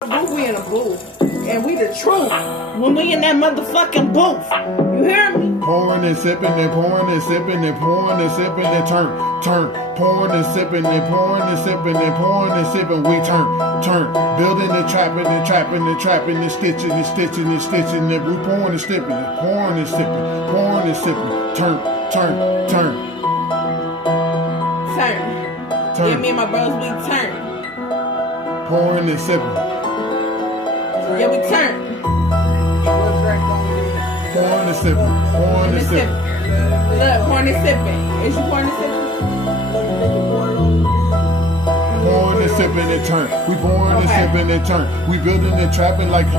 Booth, we in a booth, and we the truth when we in that motherfucking booth. You hear me? Pouring and sipping and pouring and sipping and pouring and sipping and turn. Pouring and sipping and pouring and sipping and pouring and sipping. We turn. Building and trapping and trapping and trapping and stitching and stitching and stitching and we pouring and sipping and pouring and sipping, pouring and sipping. Turn. Yeah, me and my bros, we turn. Pouring and sipping. Yeah, we turn. Pouring and sipping. Pouring and sipping. Look, pouring and sipping. Is you pouring and sipping? Pouring and sipping and turn. We pouring and sipping and turn. We building and trapping like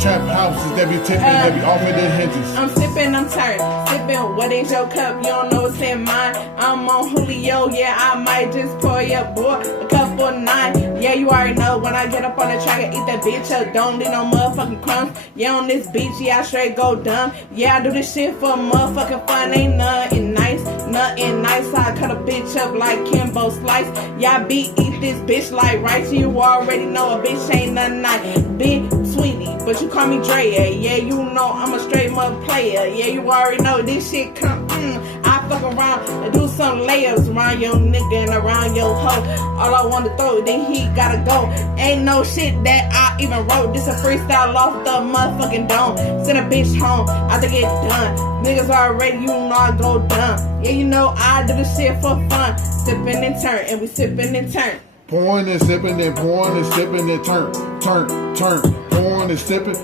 trap houses that be tipping, that be off of their hinges. I'm sipping, I'm turning. Sipping, what is your cup? You don't know what's in mine. I'm on Julio, yeah, I might just pour ya, boy, a couple 9. Yeah, you already know when I get up on the track and eat that bitch up. Don't leave no motherfucking crumbs. Yeah, on this beach, yeah, I straight go dumb. Yeah, I do this shit for motherfucking fun. Ain't nothing nice, nothing nice. I cut a bitch up like Kimbo Slice. Yeah, I eat this bitch like rice. You already know a bitch ain't nothing nice. Big Tweety, but you call me Drea. Yeah, you know I'm a straight mother player. Yeah, you already know this shit come. I fuck around and do some layers around your nigga and around your hoe. All I want to throw, then he gotta go. Ain't no shit that I even wrote. This a freestyle off the motherfucking dome. Send a bitch home, I think it's done. Niggas already, you know I go dumb. Yeah, you know I do this shit for fun. Sippin' and turn, and we sippin' and turn. Pouring and sipping and pouring and sipping and turn. Pouring and sipping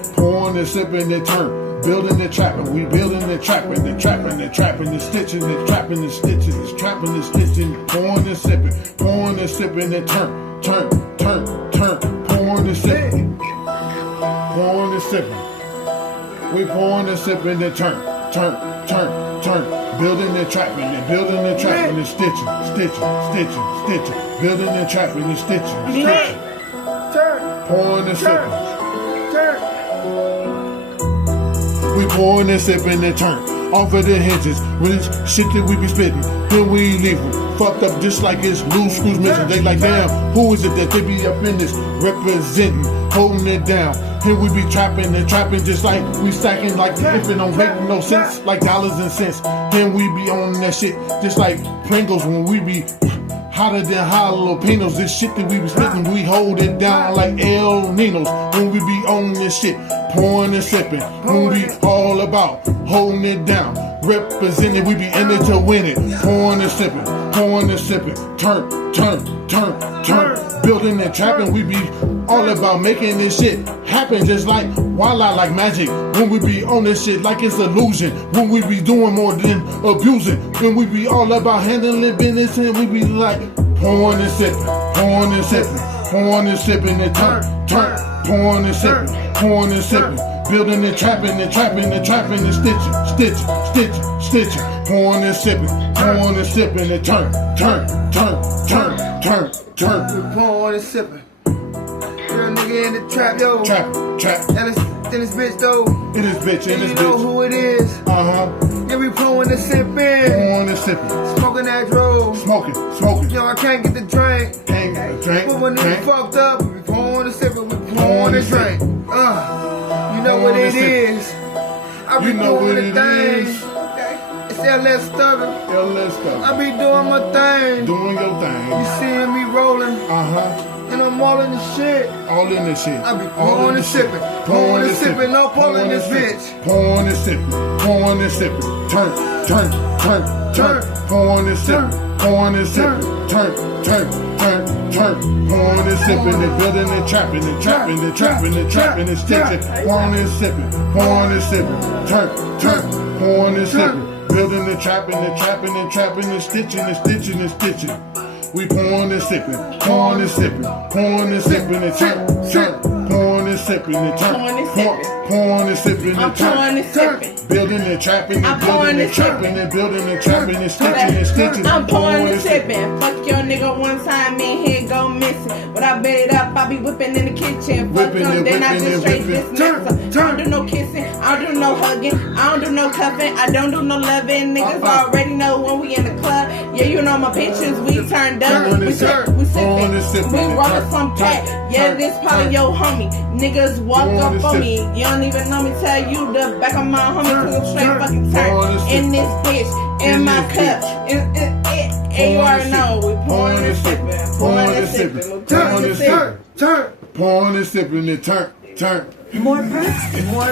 and turn. Building and trapping, we building and trapping and trapping and trapping and stitching and trapping and stitching and trapping and stitching. Pouring and sipping and turn. Pouring and sipping. Pouring and sipping. We pouring and sipping and turn. Building and trapping and stitching. Building and trapping and stitching. Pouring and sipping. We pouring and sipping and turn. Off of the hinges. Really shit that we be spitting. Then we leave them. Fucked up just like it's loose screws missing. They like, damn, who is it that they be up in this? Representing, holding it down. Here we be trapping and trapping just like we stacking like if it don't make no sense. Like dollars and cents. Here we be on that shit just like Pringles when we be hotter than jalapenos. This shit that we be spitting, we hold it down like El Ninos. When we be on this shit, pouring and sipping. When we all about holding it down, representing, we be in it to win it. Pouring and sipping, turn. Building and trapping, we be all about making this shit happen just like voila, like magic. When we be on this shit like it's illusion. When we be doing more than abusing. When we be all about handling business and we be like pouring and sipping and turn. Pouring and sipping. Building and trapping and stitching. Pouring and sipping and turn. Pouring and sipping. Real nigga in the trap, yo. Trap. And this bitch, though. It is bitch, and you this know bitch. who it is. Yeah, we pouring and sipping. Smoking that dro. Smoking. Yo, I can't get the drink. But when nigga fucked up, we pouring and sipping, we pouring and drink. You know what it is. I be doing the thing. It's LS Stubborn. I be doing my thing. Doing your thing. You seeing me rolling. And I'm all in the shit. I be pouring and sipping. No pulling this bitch. Pouring and sipping. Turn. Pouring and sipping. Pouring and sipping and building and trapping and stitching. Pouring and sipping. Turn. Pouring and sipping. Building and trapping and stitching. We pouring and sipping and turn. Pouring and sipping and turn. Pouring and sipping and turn. Building and trapping and building and stitching. I'm pouring and sipping. Fuck your nigga one time, man, here go missing. But I bet it up, I be whipping in the kitchen. Fuck them, then I just straight dismiss. Don't do no kissing. I don't do no hugging, I don't do no cuffing, I don't do no loving. Niggas already know when we in the club. Yeah, you know my bitches, we turned up. We sippin', we rollin' some pack. Yeah, this probably your homie. Niggas walk up on me. You don't even know me, tell you the back of my homie. Took a straight fucking turn. In this bitch, in my cup. And you already know, we pouring and sippin'. Pouring and sippin'. Turn. Pouring and sipping and turn. More perks, more